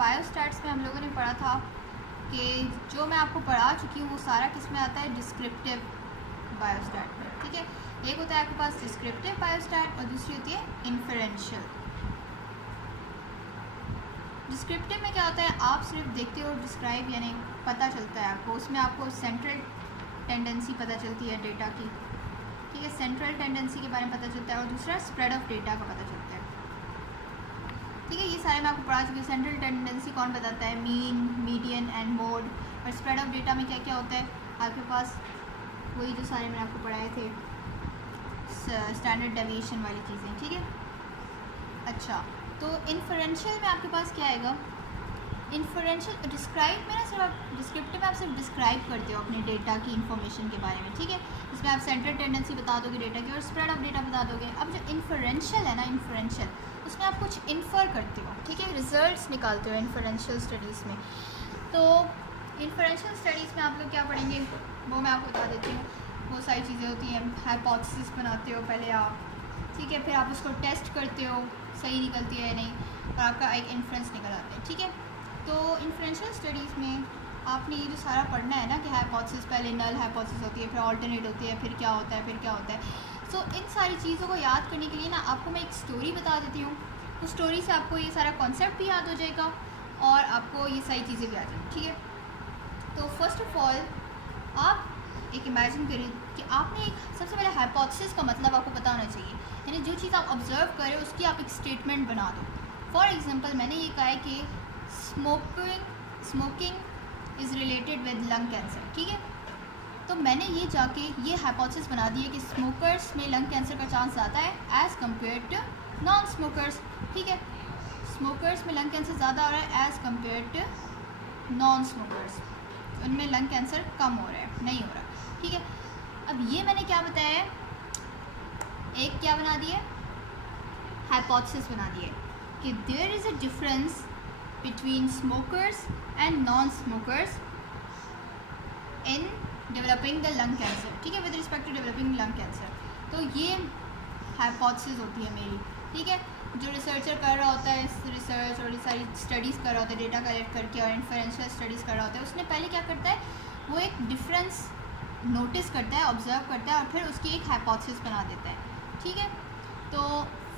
Biostats में हम लोगों ने पढ़ा था कि जो मैं आपको पढ़ा चुकी हूँ वो सारा किस में आता है, डिस्क्रिप्टिव बायोस्टैट में। ठीक है, एक होता है आपके पास डिस्क्रिप्टिव बायोस्टैट और दूसरी होती है इन्फरेंशियल। डिस्क्रिप्टिव में क्या होता है, आप सिर्फ देखते हो, डिस्क्राइब यानी पता चलता है आपको, उसमें आपको सेंट्रल टेंडेंसी पता चलती है डेटा की। ठीक है, सेंट्रल टेंडेंसी के बारे में पता चलता है, और दूसरा स्प्रेड ऑफ डेटा का पता चलता है। ठीक है, ये सारे मैं आपको पढ़ा चुकी हूँ। सेंट्रल टेंडेंसी कौन बताता है, मीन, मीडियन एंड मोड। और स्प्रेड ऑफ डेटा में क्या क्या होता है आपके पास, वही जो सारे मैंने आपको पढ़ाए थे, स्टैंडर्ड डेविएशन वाली चीज़ें। ठीक है, अच्छा, तो इन्फरेंशियल में आपके पास क्या आएगा, इन्फरेंशियल डिस्क्राइब में ना सिर्फ आप, डिस्क्रिप्टिव में आप सिर्फ डिस्क्राइब करते हो अपने डेटा की इन्फॉर्मेशन के बारे में। ठीक है, इसमें आप सेंट्रल टेंडेंसी बता दोगे डेटा की और स्प्रेड ऑफ डेटा बता दोगे। अब जो इन्फरेंशियल है ना, इन्फरेंशियल, उसमें आप कुछ इन्फर करते हो। ठीक है, रिजल्ट्स निकालते हो इन्फरेंशियल स्टडीज़ में। तो इन्फरेंशियल स्टडीज़ में आप लोग क्या पढ़ेंगे वो मैं आपको बता देती हूँ। वो सारी चीज़ें होती हैं, हाइपोथेसिस बनाते हो पहले आप, ठीक है, फिर आप उसको टेस्ट करते हो सही निकलती है या नहीं, और आपका एक इन्फ्रेंस निकल आता है। ठीक है, तो इन्फरेंशियल स्टडीज़ में आपने ये जो सारा पढ़ना है ना कि हाइपोथेसिस, पहले नल हाइपोथेसिस होती है, फिर ऑल्टरनेट होती है, फिर क्या होता है, फिर क्या होता है। सो इन सारी चीज़ों को याद करने के लिए ना आपको मैं एक स्टोरी बता देती हूँ। उस स्टोरी से आपको ये सारा कॉन्सेप्ट भी याद हो जाएगा और आपको ये सारी चीज़ें भी आ जाएंगी। ठीक है, तो फर्स्ट ऑफ ऑल आप एक इमेजिन करिए कि आपने एक, सबसे पहले हाइपोथेसिस का मतलब आपको पता होना चाहिए, यानी जो चीज़ आप ऑब्जर्व करें उसकी आप एक स्टेटमेंट बना दो। फॉर एग्जांपल मैंने ये कहा है कि smoking is related with lung cancer. ठीक है, तो मैंने ये जाके ये हाइपोथेसिस बना दी है कि स्मोकर्स में लंग कैंसर का चांस ज़्यादा है as compare to non smokers. ठीक है, स्मोकर्स में लंग कैंसर ज़्यादा हो रहा है as compare to non smokers, उनमें लंग कैंसर कम हो रहा है, नहीं हो रहा। ठीक है, अब ये मैंने क्या बताया है, एक क्या बना दिया, हाइपोथेसिस बना दिया कि there is a difference between smokers and non smokers in developing the lung cancer. ठीक है, with respect to developing lung cancer. तो ये हाइपोथेसिस होती है मेरी। ठीक है, जो रिसर्चर कर रहा होता है इस रिसर्च और ये सारी स्टडीज़ कर रहा होता है, डेटा कलेक्ट करके और इन्फरेंशियल स्टडीज़ कर रहा होता है, उसने पहले क्या करता है, वो एक डिफरेंस नोटिस करता है, ऑब्जर्व करता है और फिर उसकी एक हाइपोथेसिस बना देता है। ठीक है, तो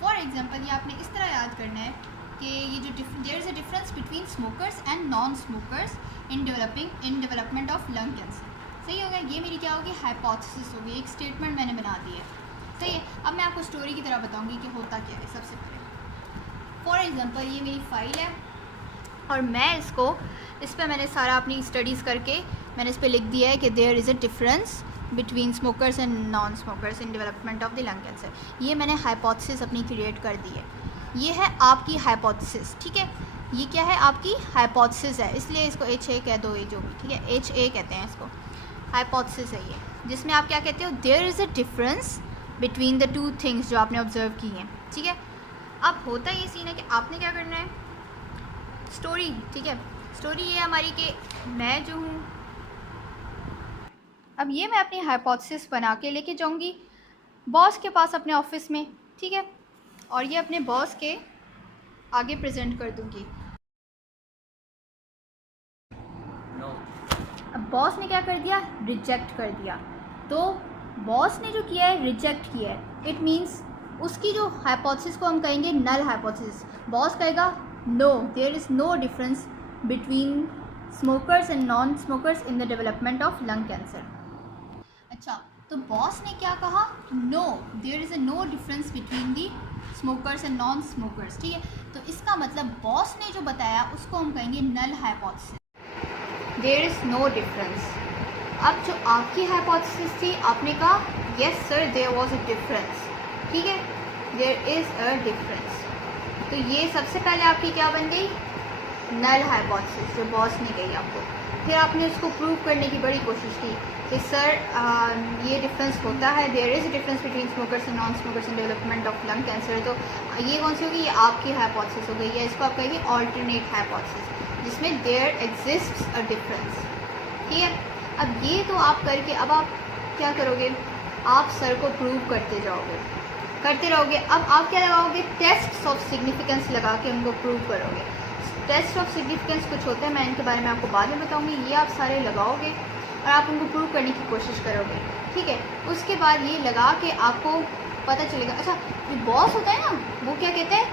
फॉर एग्जांपल ये आपने इस तरह याद करना है कि ये जो there is a difference between smokers and non smokers in development of lung cancer. सही हो गया, ये मेरी क्या होगी, हाइपोथेसिस होगी, एक स्टेटमेंट मैंने बना दी है। सही है, अब मैं आपको स्टोरी की तरह बताऊंगी कि होता क्या है। सबसे पहले फॉर एग्जांपल ये मेरी फ़ाइल है और मैं इस पर मैंने सारा अपनी स्टडीज़ करके मैंने इस पर लिख दिया है कि there is a difference between smokers and non smokers in development of the lung cancer. ये मैंने हाइपोथेसिस अपनी क्रिएट कर दी है। ये है आपकी हाइपोथेसिस। ठीक है, ये क्या है, आपकी हाइपोथेसिस है, इसलिए इसको HA कह दो, ये जो भी। ठीक है, HA कहते हैं इसको, हाइपोथेसिस है ये, जिसमें आप क्या कहते हो, there is a difference between the two things जो आपने ऑब्जर्व की हैं। ठीक है, अब होता ये सीन है कि आपने क्या करना है, स्टोरी। ठीक है, स्टोरी ये हमारी कि मैं जो हूँ, अब ये मैं अपनी हाइपोथेसिस बना के लेके जाऊँगी बॉस के पास अपने ऑफिस में। ठीक है, और ये अपने बॉस के आगे प्रेजेंट कर दूँगी। अब बॉस ने क्या कर दिया, रिजेक्ट कर दिया। तो बॉस ने जो किया है, रिजेक्ट किया है, इट मीन्स उसकी जो हाइपोथेसिस को हम कहेंगे नल हाइपोथेसिस। बॉस कहेगा no, there is no difference between smokers and non smokers in the development of lung cancer. अच्छा, तो बॉस ने क्या कहा, no, there is a no difference between the smokers and non smokers. ठीक है, तो इसका मतलब बॉस ने जो बताया उसको हम कहेंगे null hypothesis, there is no difference. अब जो आपकी हाइपोथेसिस थी, आपने कहा yes sir there was a difference. ठीक है, देयर इज़ अ डिफरेंस, तो ये सबसे पहले आपकी क्या बन गई, नल हाइपोथेसिस जो बॉस ने कही आपको। फिर आपने उसको प्रूव करने की बड़ी कोशिश की कि सर ये डिफरेंस होता है, there is a difference between smokers and non smokers in development of lung cancer. तो ये कौन सी होगी, ये आपकी हाइपोथेसिस हो गई, या इसको आप कहेंगे ऑल्टरनेट हाइपोथेसिस, जिसमें देयर एग्जिस्ट्स अ डिफरेंस। ठीक है, अब ये तो आप करके अब आप क्या करोगे, आप सर को प्रूव करते जाओगे, करते रहोगे। अब आप क्या लगाओगे, टेस्ट ऑफ सिग्निफिकेंस लगा के उनको प्रूव करोगे। टेस्ट ऑफ सिग्निफिकेंस कुछ होते हैं, मैं इनके बारे में आपको बाद में बताऊंगी। ये आप सारे लगाओगे और आप उनको प्रूव करने की कोशिश करोगे, ठीक है। उसके बाद ये लगा के आपको पता चलेगा। अच्छा, जो बॉस होता है ना, वो क्या कहते हैं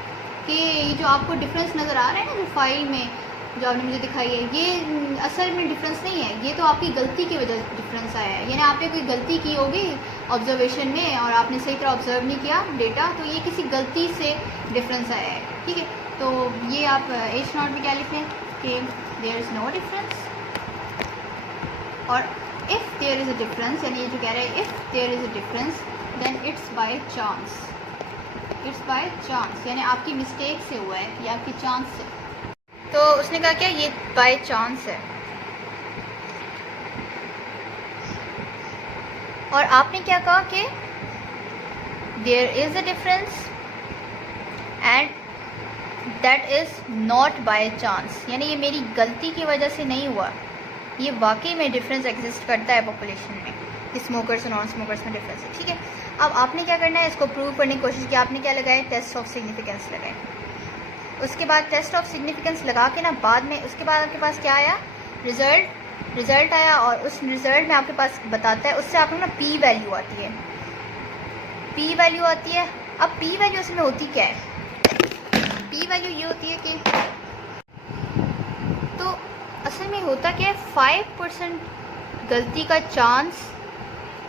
कि ये जो आपको डिफरेंस नज़र आ रहा है ना जो फाइल में जो आपने मुझे दिखाई है, ये असल में डिफरेंस नहीं है, ये तो आपकी गलती की वजह से डिफरेंस आया है। यानी आपने कोई गलती की होगी ऑब्जर्वेशन में और आपने सही तरह ऑब्जर्व नहीं किया डेटा, तो ये किसी गलती से डिफरेंस आया है, ठीक है। तो ये आप H नॉट में क्या लिख लें कि देयर इज़ नो डिफरेंस, और if there is a difference, यानी ये जो कह रहा है if there is a difference then it's by chance, it's by chance, यानी आपकी मिस्टेक से हुआ है या आपकी चांस से। तो उसने कहा क्या, ये बाय चांस है। और आपने क्या कहा कि there is a difference and that is not by chance, यानी ये मेरी गलती की वजह से नहीं हुआ, ये वाकई में डिफरेंस एग्जिस्ट करता है पॉपुलेशन में, स्मोकर्स और नॉन स्मोकर्स में डिफरेंस है, ठीक है। अब आपने क्या करना है, इसको प्रूव करने की कोशिश की। आपने क्या लगाया, टेस्ट ऑफ सिग्निफिकेंस लगाए। उसके बाद टेस्ट ऑफ सिग्निफिकेंस लगा के ना बाद में उसके बाद आपके पास क्या आया, रिज़ल्ट आया, और उस रिज़ल्ट में आपके पास बताता है, उससे आपको ना पी वैल्यू आती है, पी वैल्यू आती है। अब पी वैल्यू उसमें होती क्या है, पी वैल्यू ये होती है कि, तो असल में होता क्या है, 5% गलती का चांस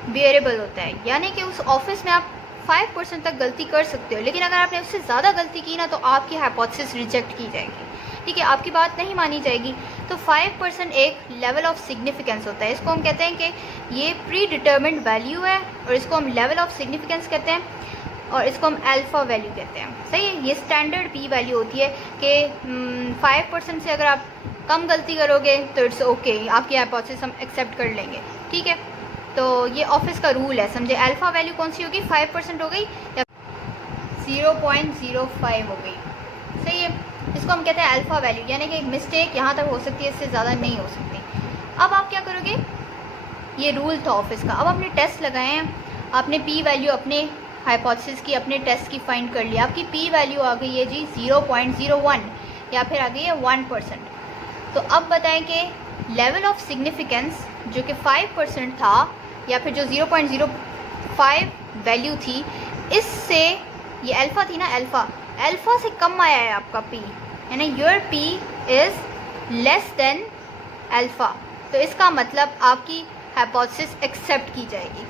वेरिएबल होता है, यानी कि उस ऑफिस में आप 5% तक गलती कर सकते हो, लेकिन अगर आपने उससे ज़्यादा गलती की ना तो आपकी हाइपोथेसिस रिजेक्ट की जाएगी, ठीक है, आपकी बात नहीं मानी जाएगी। तो 5% एक लेवल ऑफ सिग्निफिकेंस होता है, इसको हम कहते हैं कि ये प्री डिटर्मिन्ड वैल्यू है, और इसको हम लेवल ऑफ सिग्निफिकेंस कहते हैं, और इसको हम अल्फ़ा वैल्यू कहते हैं, सही है। ये स्टैंडर्ड पी वैल्यू होती है कि 5% से अगर आप कम गलती करोगे तो इट्स ओके, आपकी हाइपोथेसिस हम एक्सेप्ट कर लेंगे, ठीक है। तो ये ऑफिस का रूल है, समझे। अल्फ़ा वैल्यू कौन सी होगी, 5% हो गई या 0.05 हो गई, सही है। इसको हम कहते हैं अल्फ़ा वैल्यू, यानी कि मिस्टेक यहाँ तक हो सकती है, इससे ज़्यादा नहीं हो सकती। अब आप क्या करोगे, ये रूल था ऑफिस का। अब आपने टेस्ट लगाए हैं, आपने पी वैल्यू अपने हाइपोथेसिस की, अपने टेस्ट की फाइंड कर लिया, आपकी पी वैल्यू आ गई है जी 0.01 या फिर आ गई है 1%। तो अब बताएं कि लेवल ऑफ सिग्निफिकेंस जो कि 5% था या फिर जो 0.05 वैल्यू थी, इससे ये अल्फ़ा थी ना, अल्फ़ा से कम आया है आपका पी, यानी your P is less than alpha. तो इसका मतलब आपकी हाइपोथेसिस एक्सेप्ट की जाएगी,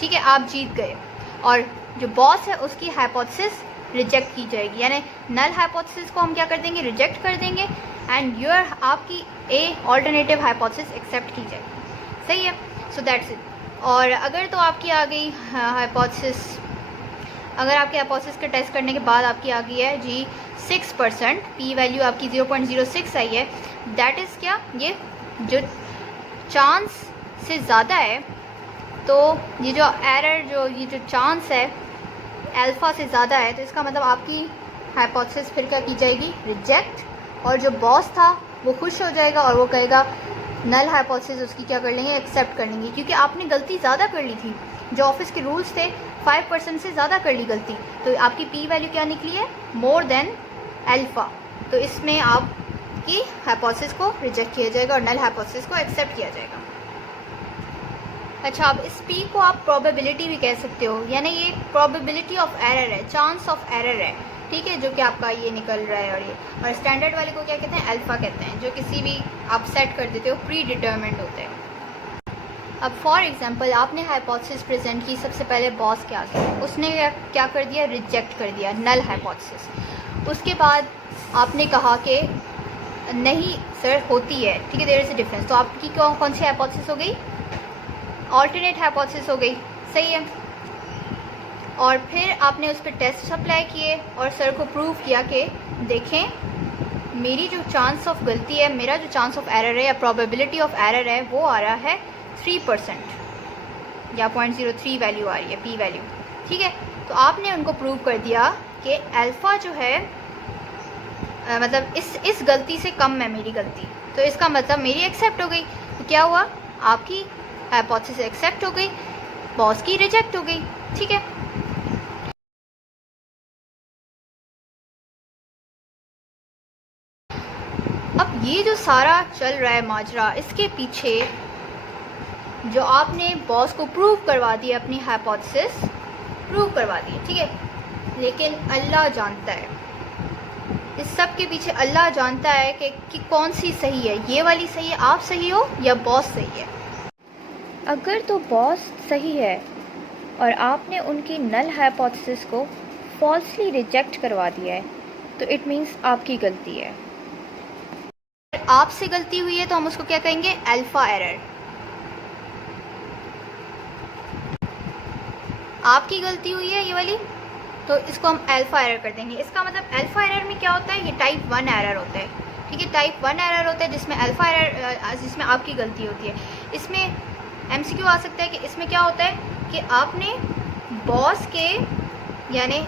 ठीक है, आप जीत गए। और जो बॉस है उसकी हाइपोथेसिस रिजेक्ट की जाएगी, यानी नल हाइपोथेसिस को हम क्या कर देंगे, रिजेक्ट कर देंगे, एंड योर आपकी ए ऑल्टरनेटिव हाइपोथेसिस एक्सेप्ट की जाएगी, सही है। So that's it. और अगर तो आपकी आ गई हाइपोथेसिस, अगर आपके हाइपोथेसिस के टेस्ट करने के बाद आपकी आ गई है जी 6%, पी वैल्यू आपकी 0.06 आई है, दैट इज़ क्या, ये जो चांस से ज़्यादा है, तो ये जो एरर जो ये जो चांस है अल्फ़ा से ज़्यादा है, तो इसका मतलब आपकी हाइपोथेसिस फिर क्या की जाएगी, रिजेक्ट, और जो बॉस था वो खुश हो जाएगा और वो कहेगा नल हाइपोथेसिस उसकी क्या कर लेंगे, एक्सेप्ट कर लेंगे, क्योंकि आपने गलती ज़्यादा कर ली थी, जो ऑफिस के रूल्स थे 5% से ज़्यादा कर ली गलती, तो आपकी पी वैल्यू क्या निकली है, मोर देन अल्फ़ा। तो इसमें आपकी हाइपोथेसिस को रिजेक्ट किया जाएगा और नल हाइपोथेसिस को एक्सेप्ट किया जाएगा। अच्छा, अब इस पी को आप प्रोबेबिलिटी भी कह सकते हो, यानी ये प्रोबेबिलिटी ऑफ एरर है, चांस ऑफ एरर है, ठीक है, जो कि आपका ये निकल रहा है। और स्टैंडर्ड वाले को क्या कहते हैं, अल्फ़ा कहते हैं, जो किसी भी आप सेट कर देते हो प्री डिटर्मिन्ड होते हैं। अब फॉर एग्जांपल आपने हाइपोथेसिस प्रेजेंट की, सबसे पहले बॉस के आगे उसने क्या कर दिया, रिजेक्ट कर दिया नल हाइपोथेसिस। उसके बाद आपने कहा कि नहीं सर होती है, ठीक है, देयर इज़ अ डिफरेंस, तो आपकी कौन सी हाइपोथेसिस हो गई, ऑल्टरनेट हाइपोथेसिस हो गई, सही है। और फिर आपने उस पर टेस्ट अप्लाई किए और सर को प्रूव किया कि देखें मेरी जो चांस ऑफ गलती है, मेरा जो चांस ऑफ एरर है या प्रोबेबिलिटी ऑफ एरर है वो आ रहा है 3% या 0.03 वैल्यू आ रही है, पी वैल्यू, ठीक है। तो आपने उनको प्रूव कर दिया कि अल्फ़ा जो है मतलब इस गलती से कम है मेरी गलती, तो इसका मतलब मेरी एक्सेप्ट हो गई। तो क्या हुआ, आपकी हाइपोथेसिस एक्सेप्ट हो गई, बॉस की रिजेक्ट हो गई, ठीक है। ये जो सारा चल रहा है माजरा, इसके पीछे जो आपने बॉस को प्रूव करवा दिया, अपनी हाइपोथेसिस प्रूव करवा दी, ठीक है, लेकिन अल्लाह जानता है, इस सब के पीछे अल्लाह जानता है कि कौन सी सही है, ये वाली सही है, आप सही हो, या बॉस सही है। अगर तो बॉस सही है और आपने उनकी नल हाइपोथेसिस को फॉल्सली रिजेक्ट करवा दिया है, तो इट मीन्स आपकी गलती है। अगर आपसे गलती हुई है तो हम उसको क्या कहेंगे? Alpha error. आपकी गलती हुई है ये वाली, तो इसको हम अल्फा एरर कर देंगे। इसका मतलब अल्फा एरर में क्या होता है? ये टाइप 1 एरर होता है, ठीक है, टाइप 1 एरर होता है जिसमें अल्फा एरर, जिसमें आपकी गलती होती है। इसमें एमसीक्यू आ सकता है कि इसमें क्या होता है कि आपने बॉस के यानी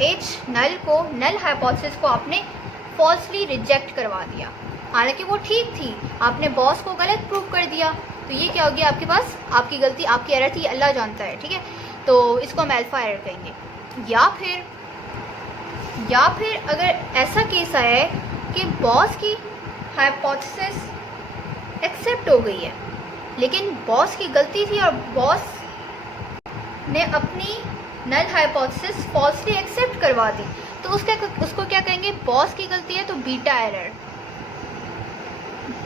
एच नल को, नल हाइपोथेसिस को आपने फॉल्सली रिजेक्ट करवा दिया, हालांकि वो ठीक थी, आपने बॉस को गलत प्रूव कर दिया, तो ये क्या हो गया आपके पास? आपकी गलती, आपकी एरर थी, अल्लाह जानता है, ठीक है, तो इसको हम अल्फा एरर कहेंगे। या फिर अगर ऐसा केस आया है कि बॉस की हाइपोथेसिस एक्सेप्ट हो गई है, लेकिन बॉस की गलती थी और बॉस ने अपनी नल हाइपोथेसिस फॉल्सली एक्सेप्ट करवा दी, तो उसको क्या कहेंगे? बॉस की गलती है तो बीटा एरर,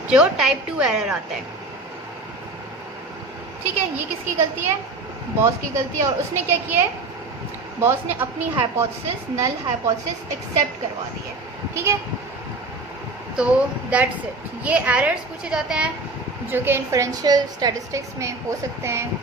जो टाइप 2 एरर आता है, ठीक है। ये किसकी गलती है? बॉस की गलती है, और उसने क्या किया है? बॉस ने अपनी हाइपोथेसिस, नल हाइपोथेसिस एक्सेप्ट करवा दी है, ठीक है। तो दैट्स इट। ये एरर्स पूछे जाते हैं जो कि इन्फरेंशियल स्टैटिस्टिक्स में हो सकते हैं।